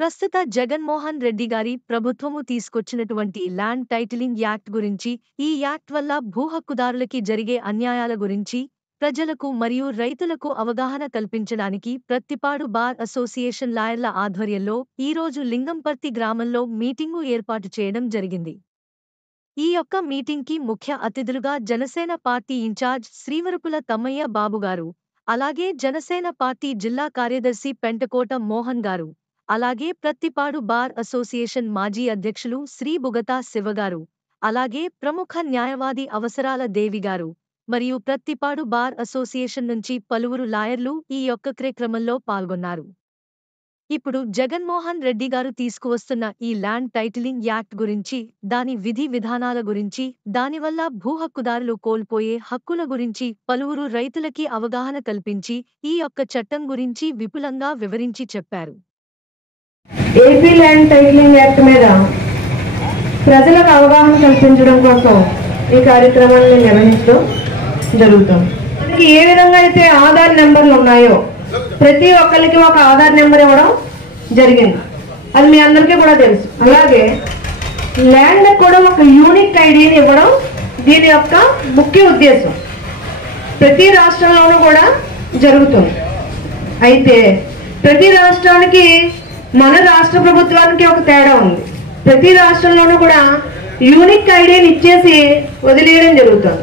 ప్రస్తుత జగన్మోహన్ రెడ్డి గారి ప్రభుత్వము తీసుకొచ్చినటువంటి ల్యాండ్ టైటిలింగ్ యాక్ట్ గురించి, ఈ యాక్ట్ వల్ల భూ హక్కుదారులకి జరిగే అన్యాయాల గురించి ప్రజలకు మరియు రైతులకు అవగాహన కల్పించడానికి ప్రత్తిపాడు బార్ అసోసియేషన్ లాయర్ల ఆధ్వర్యంలో ఈరోజు లింగంపర్తి గ్రామంలో మీటింగు ఏర్పాటు చేయడం జరిగింది. ఈ యొక్క మీటింగ్కి ముఖ్య అతిథులుగా జనసేన పార్టీ ఇన్ఛార్జ్ శ్రీవరపుల తమ్మయ్య బాబు గారు, అలాగే జనసేన పార్టీ జిల్లా కార్యదర్శి పెంటకోట మోహన్ గారు, అలాగే ప్రత్తిపాడు బార్ అసోసియేషన్ మాజీ అధ్యక్షులు శ్రీ బుగతా శివగారు, అలాగే ప్రముఖ న్యాయవాది అవసరాల దేవి గారు మరియు ప్రత్తిపాడు బార్ అసోసియేషన్ నుంచి పలువురు లాయర్లు ఈ యొక్క కార్యక్రమంలో పాల్గొన్నారు. ఇప్పుడు జగన్మోహన్ రెడ్డి గారు తీసుకువస్తున్న ఈ ల్యాండ్ టైటిలింగ్ యాక్ట్ గురించి, దాని విధి విధానాల గురించి, దానివల్ల భూ హక్కుదారులు కోల్పోయే హక్కుల గురించి పలువురు రైతులకి అవగాహన కల్పించి ఈ యొక్క చట్టం గురించి విపులంగా వివరించి చెప్పారు. ఏపీ ల్యాండ్ టైటిలింగ్ యాక్ట్ మీద ప్రజలకు అవగాహన కల్పించడం కోసం ఈ కార్యక్రమాన్ని నిర్వహించడం జరుగుతుంది. ఏ విధంగా అయితే ఆధార్ నెంబర్లు ఉన్నాయో ప్రతి ఒక్కరికి ఒక ఆధార్ నెంబర్ ఇవ్వడం జరిగింది, అది మీ అందరికీ కూడా తెలుసు. అలాగే ల్యాండ్ కూడా ఒక యూనిక్ ఐడిని ఇవ్వడం దీని యొక్క ముఖ్య ఉద్దేశం. ప్రతి రాష్ట్రంలోనూ కూడా జరుగుతుంది. అయితే ప్రతి రాష్ట్రానికి మన రాష్ట్ర ప్రభుత్వానికి ఒక తేడా ఉంది. ప్రతి రాష్ట్రంలోనూ కూడా యూనిక్ ఐడిని ఇచ్చేసి వదిలేయడం జరుగుతుంది.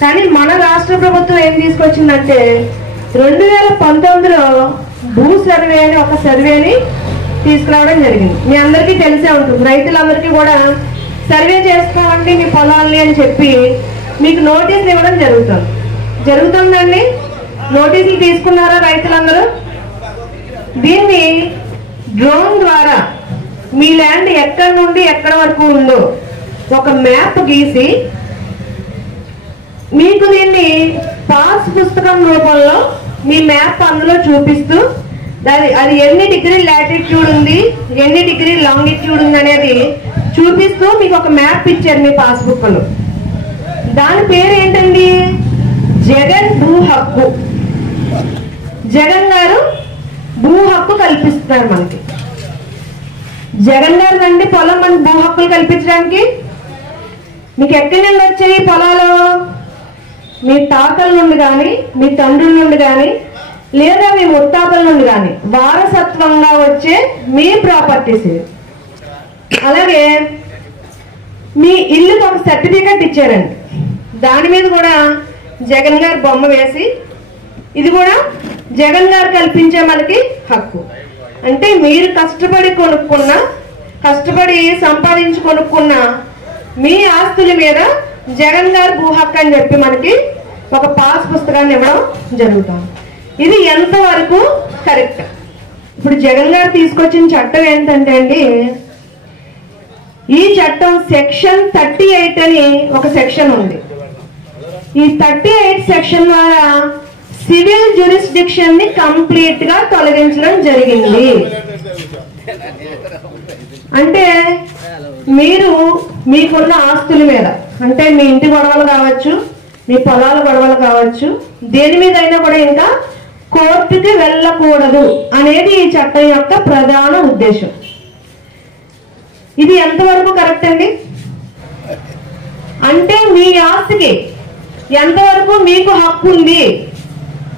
కానీ మన రాష్ట్ర ప్రభుత్వం ఏం తీసుకొచ్చిందంటే 2019లో భూ సర్వే అని ఒక సర్వేని తీసుకురావడం జరిగింది. మీ అందరికీ తెలిసే ఉంటుంది. రైతులందరికీ కూడా సర్వే చేసుకోండి మీ పొలాల్ని అని చెప్పి మీకు నోటీసులు ఇవ్వడం జరుగుతుందండి. నోటీసులు తీసుకున్నారా రైతులందరూ? దీన్ని డ్రోన్ ద్వారా మీ ల్యాండ్ ఎక్కడి నుండి ఎక్కడి వరకు ఉందో ఒక మ్యాప్ గీసి మీకు దీన్ని పాస్ పుస్తకం రూపంలో మీ మ్యాప్ అందులో చూపిస్తూ అది ఎన్ని డిగ్రీ లాటిట్యూడ్ ఉంది, ఎన్ని డిగ్రీ లాంగిట్యూడ్ ఉంది అనేది చూపిస్తూ మీకు ఒక మ్యాప్ ఇచ్చారు మీ పాస్బుక్ లో. దాని పేరు ఏంటండి? జగన్ భూ హక్కు. జగన్ గారు భూ హక్కు కల్పిస్తున్నారు మనకి. జగన్ గారు నండి పొలం మనకి భూ హక్కులు కల్పించడానికి. మీకు ఎక్కడి నుండి వచ్చాయి పొలాలు? మీ తాతల నుండి కానీ, మీ తండ్రుల నుండి కానీ, లేదా మీ ముత్తాతల నుండి కానీ వారసత్వంగా వచ్చే మీ ప్రాపర్టీస్. అలాగే మీ ఇల్లుకి ఒక సర్టిఫికెట్ ఇచ్చారండి, దాని మీద కూడా జగన్ గారు బొమ్మ వేసి, ఇది కూడా జగన్ గారు కల్పించే మనకి హక్కు. అంటే మీరు కష్టపడి సంపాదించి కొనుక్కున్న మీ ఆస్తుల మీద జగన్ గారు భూ హక్కు అని చెప్పి మనకి ఒక పాస్ పుస్తకాన్ని ఇవ్వడం జరుగుతుంది. ఇది ఎంతవరకు కరెక్ట్? ఇప్పుడు జగన్ గారు తీసుకొచ్చిన చట్టం ఏంటంటే అండి, ఈ చట్టం సెక్షన్ 38 అని ఒక సెక్షన్ ఉంది. ఈ 38 సెక్షన్ ద్వారా సివిల్ జ్యూరిస్డిక్షన్ ని కంప్లీట్ గా తొలగించడం జరిగింది. అంటే మీకున్న ఆస్తుల మీద, అంటే మీ ఇంటి గొడవలు కావచ్చు, మీ పొలాల గొడవలు కావచ్చు, దేని మీద అయినా కూడా ఇంకా కోర్టుకి వెళ్ళకూడదు అనేది ఈ చట్టం యొక్క ప్రధాన ఉద్దేశం. ఇది ఎంతవరకు కరెక్ట్ అండి? అంటే మీ ఆస్తికి ఎంతవరకు మీకు హక్కు ఉంది,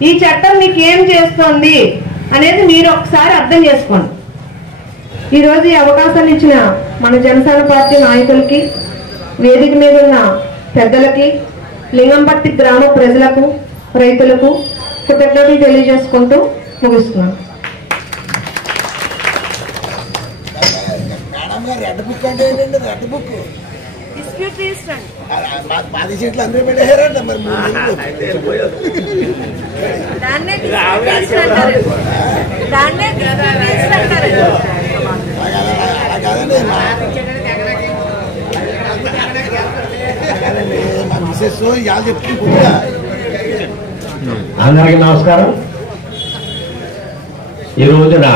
ఈ చట్టం మీకు ఏం చేస్తోంది అనేది మీరు ఒకసారి అర్థం చేసుకోండి. ఈరోజు ఈ అవకాశాన్ని ఇచ్చిన మన జనసేన పార్టీ నాయకులకి, వేదిక మీద ఉన్న పెద్దలకి, లింగంపర్తి గ్రామ ప్రజలకు, రైతులకు కృతజ్ఞతలు తెలియజేసుకుంటూ ముగిస్తున్నాను. అందరికీ నమస్కారం. ఈ రోజున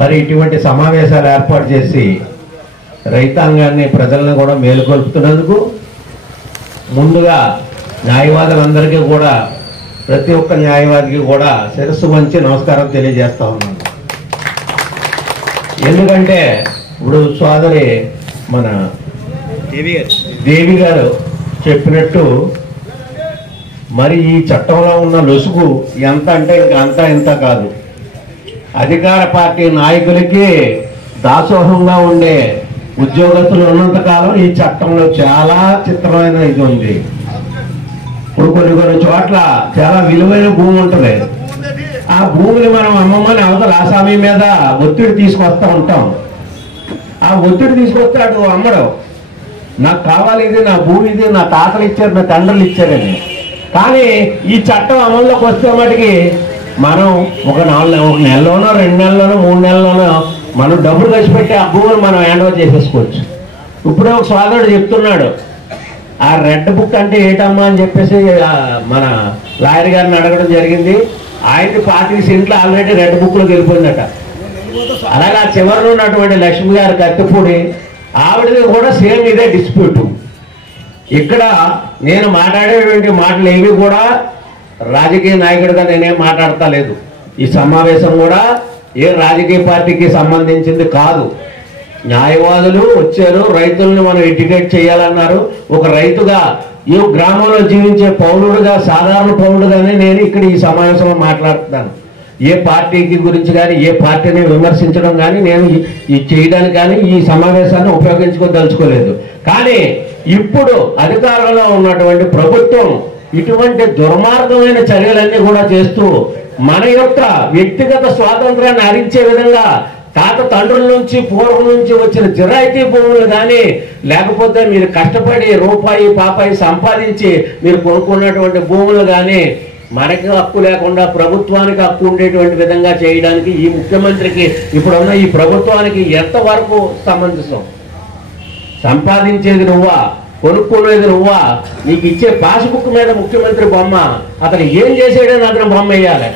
మరి ఇటువంటి సమావేశాలు ఏర్పాటు చేసి రైతాంగాన్ని, ప్రజలను కూడా మేలుకొల్పుతున్నందుకు ముందుగా న్యాయవాదులందరికీ కూడా, ప్రతి ఒక్క న్యాయవాదికి కూడా శిరస్సు వంచి నమస్కారం తెలియజేస్తా ఉన్నాను. ఎందుకంటే ఇప్పుడు సోదరి మన దేవి గారు చెప్పినట్టు మరి ఈ చట్టంలో ఉన్న లొసుగు ఎంత అంటే ఇంకా అంతా ఇంత కాదు. అధికార పార్టీ నాయకులకి దాసోహంగా ఉండే ఉద్యోగస్తులు ఉన్నంతకాలం ఈ చట్టంలో చాలా చిత్రమైన ఇది ఉంది. ఇప్పుడు కొన్ని చోట్ల చాలా విలువైన భూమి ఉంటుంది. ఆ భూమిని మనం అమ్మమ్మని అవతల ఆసామీ మీద ఒత్తిడి తీసుకొస్తా ఉంటాం. ఆ ఒత్తిడి తీసుకొస్తాడు అమ్మడు, నాకు కావాలి ఇది, నా భూమి ఇది, నా తాతలు ఇచ్చారు, నా తండ్రులు ఇచ్చారని. కానీ ఈ చట్టం అమల్లోకి వస్తే మటుకి మనం ఒక నెలలోనో 2 నెలల్లోనో 3 నెలల్లోనో మనం డబ్బులు ఖర్చు పెట్టి ఆ భూమిని మనం హ్యాండ్ ఓవర్ చేసేసుకోవచ్చు. ఇప్పుడే ఒక సోదరుడు చెప్తున్నాడు, ఆ రెడ్ బుక్ అంటే ఏంటమ్మా అని చెప్పేసి మన లాయర్ గారిని అడగడం జరిగింది. ఆయనకి 40 సెంట్లు ఆల్రెడీ రెడ్ బుక్లోకి వెళ్ళిపోయిందట. అలాగే ఆ చివరిలో ఉన్నటువంటి లక్ష్మి గారి కత్తిపూడి ఆవిడది కూడా సేమ్ ఇదే డిస్ప్యూట్. ఇక్కడ నేను మాట్లాడేటువంటి మాటలు ఏవి కూడా రాజకీయ నాయకుడిగా నేనేం మాట్లాడతా లేదు. ఈ సమావేశం కూడా ఏ రాజకీయ పార్టీకి సంబంధించింది కాదు. న్యాయవాదులు వచ్చారు, రైతులను మనం ఎడ్యుకేట్ చేయాలన్నారు. ఒక రైతుగా ఈ గ్రామంలో జీవించే పౌరుడుగా, సాధారణ పౌరుడుగానే నేను ఇక్కడ ఈ సమావేశంలో మాట్లాడుతున్నాను. ఏ పార్టీకి గురించి కానీ, ఏ పార్టీని విమర్శించడం కానీ, నేను ఇది చేయడానికి కానీ ఈ సమావేశాన్ని ఉపయోగించుకోదలుచుకోలేదు. కానీ ఇప్పుడు అధికారంలో ఉన్నటువంటి ప్రభుత్వం ఇటువంటి దుర్మార్గమైన చర్యలన్నీ కూడా చేస్తూ మన యొక్క వ్యక్తిగత స్వాతంత్రాన్ని హరించే విధంగా తాత తండ్రుల నుంచి పూర్వం నుంచి వచ్చిన జిరాయితీ భూములు కానీ, లేకపోతే మీరు కష్టపడి రూపాయి పాపాయి సంపాదించి మీరు కొనుక్కున్నటువంటి భూములు కానీ మనకి హక్కు లేకుండా ప్రభుత్వానికి హక్కు ఉండేటువంటి విధంగా చేయడానికి ఈ ముఖ్యమంత్రికి, ఇప్పుడున్న ఈ ప్రభుత్వానికి ఎంతవరకు సమంజసం? సంపాదించేది నువ్వా, కొనుక్కునేది నువ్వా? నీకు ఇచ్చే పాస్బుక్ మీద ముఖ్యమంత్రి బొమ్మ, అతను ఏం చేసాడని అతను బొమ్మ వేయాలి.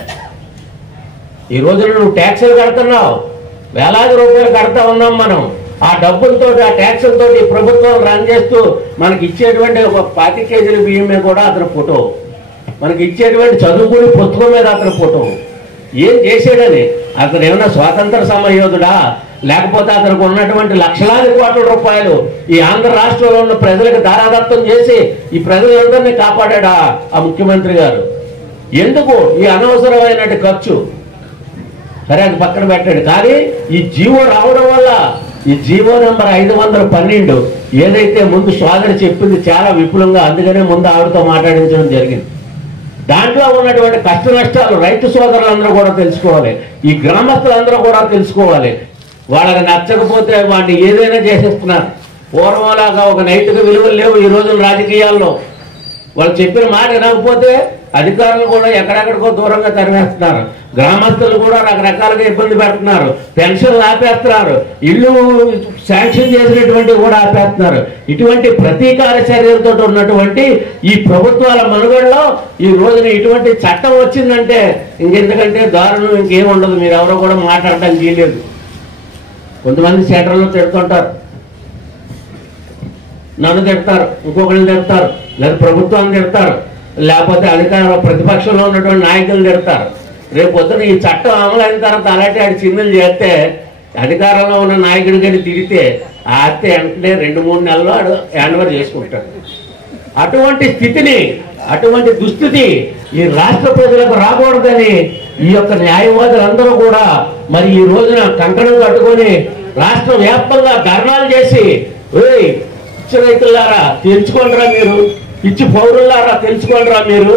ఈ రోజున నువ్వు ట్యాక్సులు కడుతున్నావు, వేలాది రూపాయలు కడతా ఉన్నాం మనం. ఆ డబ్బులతో, ఆ ట్యాక్సులతో ఈ ప్రభుత్వం రన్ చేస్తూ మనకి ఇచ్చేటువంటి ఒక 20 కేజీల బియ్యం మీద కూడా అతని ఫోటో, మనకి ఇచ్చేటువంటి చదువుకుని పుస్తకం మీద అతని ఫోటో. ఏం చేసాడని? అతను ఏమన్నా స్వాతంత్ర సమరయోధుడా? లేకపోతే అతనికి ఉన్నటువంటి లక్షలాది కోట్ల రూపాయలు ఈ ఆంధ్ర రాష్ట్రంలో ఉన్న ప్రజలకు దారాదత్తం చేసి ఈ ప్రజలందరినీ కాపాడా ఆ ముఖ్యమంత్రి గారు? ఎందుకు ఈ అనవసరమైన ఖర్చు? సరే, అది పక్కన పెట్టాడు. కానీ ఈ జీవో రావడం వల్ల, ఈ జీవో నెంబర్ 512 ఏదైతే ముందు సోదరి చెప్పింది చాలా విపులంగా, అందుకనే ముందు ఆవిడతో మాట్లాడించడం జరిగింది. దాంట్లో ఉన్నటువంటి కష్ట నష్టాలు రైతు సోదరులందరూ కూడా తెలుసుకోవాలి, ఈ గ్రామస్తులందరూ కూడా తెలుసుకోవాలి. వాళ్ళకి నచ్చకపోతే వాడిని ఏదైనా చేసేస్తున్నారు. పూర్వంలాగా ఒక నైతిక విలువలు లేవు ఈ రోజున రాజకీయాల్లో. వాళ్ళు చెప్పిన మాట వినకపోతే అధికారులు కూడా ఎక్కడెక్కడికో దూరంగా తరిమేస్తున్నారు. గ్రామస్తులు కూడా రకరకాలుగా ఇబ్బంది పెడుతున్నారు. పెన్షన్లు ఆపేస్తున్నారు, ఇళ్ళు శాంక్షన్ చేసినటువంటివి కూడా ఆపేస్తున్నారు. ఇటువంటి ప్రతీకార చర్యలతో ఉన్నటువంటి ఈ ప్రభుత్వాల మనుగడలో ఈ రోజున ఇటువంటి చట్టం వచ్చిందంటే ఇంకెందుకంటే దారుణం ఇంకేం ఉండదు. మీరు ఎవరో కూడా మాట్లాడటానికి వీలేదు. కొంతమంది సెంటర్లో తిడుతుంటారు, నన్ను తిడతారు, ఇంకొకరిని తిడతారు, లేదా ప్రభుత్వాన్ని తిడతారు, లేకపోతే అధికార ప్రతిపక్షంలో ఉన్నటువంటి నాయకులు తిడతారు. రేపు పొద్దున ఈ చట్టం అమలు అయిన తర్వాత అలాంటి ఆడి చిన్నలు చేస్తే, అధికారంలో ఉన్న నాయకుడి గారిని తిరిగితే ఆడితే వెంటనే 2-3 నెలల్లో ఆడు హ్యాండ్ ఓవర్ చేసుకుంటాడు. అటువంటి స్థితిని, అటువంటి దుస్థితి ఈ రాష్ట్ర ప్రజలకు రాకూడదని ఈ యొక్క న్యాయవాదులందరూ కూడా మరి ఈ రోజున కంకణం కట్టుకొని రాష్ట్ర వ్యాప్తంగా ధర్నాలు చేసి, పిచ్చి రైతులారా తెలుసుకోండిరా మీరు, పిచ్చి పౌరులారా తెలుసుకోండిరా మీరు,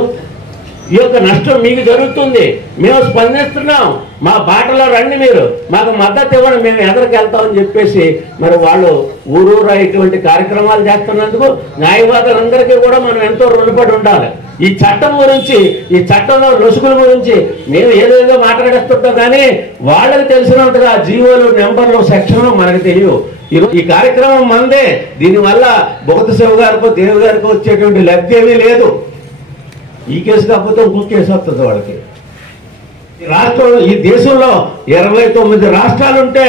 ఈ యొక్క నష్టం మీకు జరుగుతుంది, మేము స్పందిస్తున్నాం, మా బాటలో రండి, మీరు మాకు మద్దతు ఇవ్వండి, మేము ఎదరికెళ్తామని చెప్పేసి మరి వాళ్ళు ఊరూరా ఇటువంటి కార్యక్రమాలు చేస్తున్నందుకు న్యాయవాదులందరికీ కూడా మనం ఎంతో రుణపడి ఉండాలి. ఈ చట్టం గురించి, ఈ చట్టంలో లొసుగుల గురించి మేము ఏదేదో మాట్లాడేస్తుంటాం, కానీ వాళ్ళకి తెలిసినంతగా జీవోలు, నెంబర్లు, సెక్షన్లు మనకు తెలియవు. ఈ కార్యక్రమం మందే. దీనివల్ల బొగత శివ గారికో దేవి గారికో వచ్చేటువంటి లబ్ధి ఏమీ లేదు. ఈ కేసు కాకపోతే ఇంకో కేసు వస్తుంది వాళ్ళకి. ఈ రాష్ట్రంలో, ఈ దేశంలో 29 రాష్ట్రాలుంటే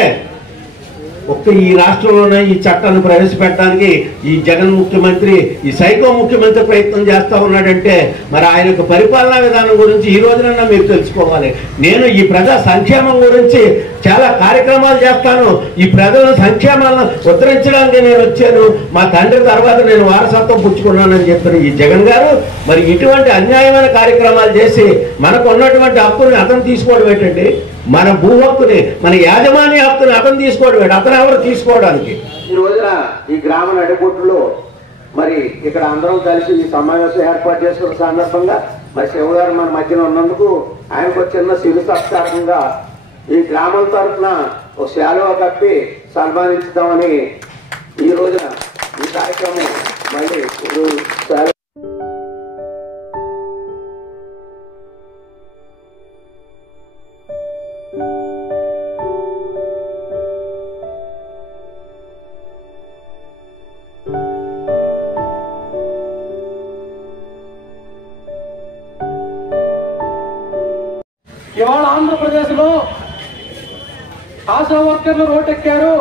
ఈ రాష్ట్రంలోనే ఈ చట్టాన్ని ప్రవేశపెట్టడానికి ఈ జగన్ ముఖ్యమంత్రి, ఈ సైకో ముఖ్యమంత్రి ప్రయత్నం చేస్తా ఉన్నాడంటే మరి ఆయన యొక్క పరిపాలనా విధానం గురించి ఈ రోజునన్నా మీరు తెలుసుకోవాలి. నేను ఈ ప్రజా సంక్షేమం గురించి చాలా కార్యక్రమాలు చేస్తాను. ఈ ప్రజల సంక్షేమాలను ఉద్ధరించడానికి నేను వచ్చాను. మా తండ్రి తర్వాత నేను వారసత్వం పుచ్చుకున్నానని చెప్పిన ఈ జగన్ గారు మరి ఇటువంటి అన్యాయమైన కార్యక్రమాలు చేసి మనకు ఉన్నటువంటి హక్కుని అతను తీసుకోవడం ఏంటండి? మన భూ హక్కుని, మన యాజమాన్య హక్కుని అతను తీసుకోవడం ఏంటి? అతను ఎవరు తీసుకోవడానికి? ఈ రోజున ఈ గ్రామ నడిబొట్టులో మరి ఇక్కడ అందరం కలిసి ఈ సమావేశం ఏర్పాటు చేసుకున్న సందర్భంగా మరి శివ గారు మన మధ్యన ఉన్నందుకు ఆయనకు చిన్న శిలు సత్కారంగా ఈ గ్రామం తరఫున ఒక శాలువా కప్పి సన్మానించుదామని ఈ రోజున ఈ కార్యక్రమం మళ్ళీ ఇవాళ ఆంధ్రప్రదేశ్లో ఆశా వర్కర్లు రోడ్డెక్కారు.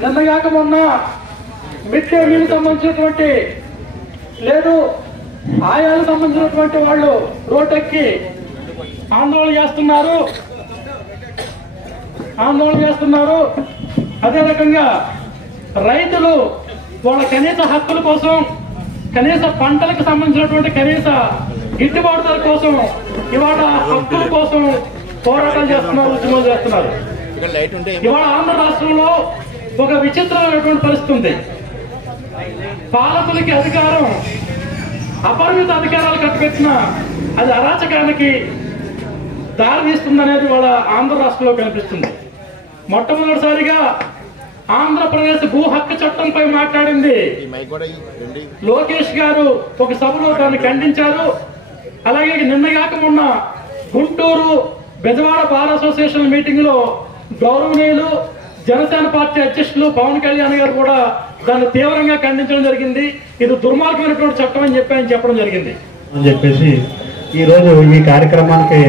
నిన్నగాక మొన్న మిడ్ డే మీల్ సంబంధించినటువంటి లేదు ఆయాలకు సంబంధించినటువంటి వాళ్ళు రోడ్డెక్కి ఆందోళన చేస్తున్నారు. అదే రకంగా రైతులు వాళ్ళ కనీస హక్కుల కోసం, కనీస పంటలకు సంబంధించినటువంటి కనీస గిట్టుబాటు ధర కోసం ఇవాళ హక్కుల కోసం పోరాటాలు చేస్తున్నారు, ఉద్యమాలు చేస్తున్నారు. ఇవాళ ఆంధ్ర రాష్ట్రంలో ఒక విచిత్రమైనటువంటి పరిస్థితి ఉంది. పాలకులకి అధికారం, అపరిమిత అధికారాలు కట్టబెట్టిన అది అరాచకానికి దారితీస్తుందనేది వాళ్ళ ఆంధ్ర రాష్ట్రంలో కనిపిస్తుంది. మొట్టమొదటిసారిగా ఆంధ్రప్రదేశ్ భూ హక్కు చట్టంపై మాట్లాడింది లోకేష్ గారు ఒక సభలో దాన్ని ఖండించారు. అలాగే నిన్నగాక మొన్న Guntur Bezawada bar association meeting లో గౌరవనీయులు జనసేన పార్టీ అధ్యక్షులు పవన్ కళ్యాణ్ గారు కూడా దాన్ని తీవ్రంగా ఖండించడం జరిగింది. ఇది దుర్మార్గమైనటువంటి చట్టం అని చెప్పి ఆయన చెప్పడం జరిగింది అని చెప్పేసి ఈ రోజు ఈ కార్యక్రమానికి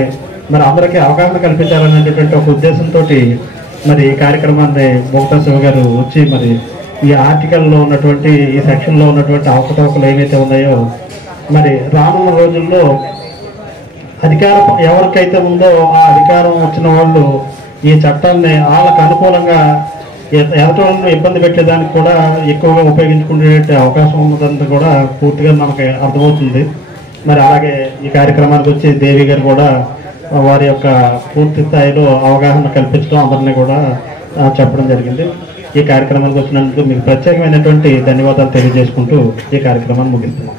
మరి అందరికీ అవగాహన కల్పించాలనేటువంటి ఒక ఉద్దేశంతో మరి ఈ కార్యక్రమాన్ని బొగతా శివ గారు వచ్చి మరి ఈ ఆర్టికల్లో ఉన్నటువంటి ఈ సెక్షన్లో ఉన్నటువంటి అవకతవకలు ఏవైతే ఉన్నాయో మరి రానున్న రోజుల్లో అధికారం ఎవరికైతే ఉందో ఆ అధికారం వచ్చిన వాళ్ళు ఈ చట్టాన్ని వాళ్ళకు అనుకూలంగా ఎదటోళ్ళను ఇబ్బంది పెట్టేదానికి కూడా ఎక్కువగా ఉపయోగించుకునే అవకాశం ఉన్నదంతా కూడా పూర్తిగా మనకి అర్థమవుతుంది. మరి అలాగే ఈ కార్యక్రమానికి వచ్చి దేవి గారు కూడా వారి యొక్క పూర్తి స్థాయిలో అవగాహన కల్పించడం అందరినీ కూడా చెప్పడం జరిగింది. ఈ కార్యక్రమానికి వచ్చినందుకు మీకు ప్రత్యేకమైనటువంటి ధన్యవాదాలు తెలియజేసుకుంటూ ఈ కార్యక్రమాన్ని ముగిస్తున్నాం.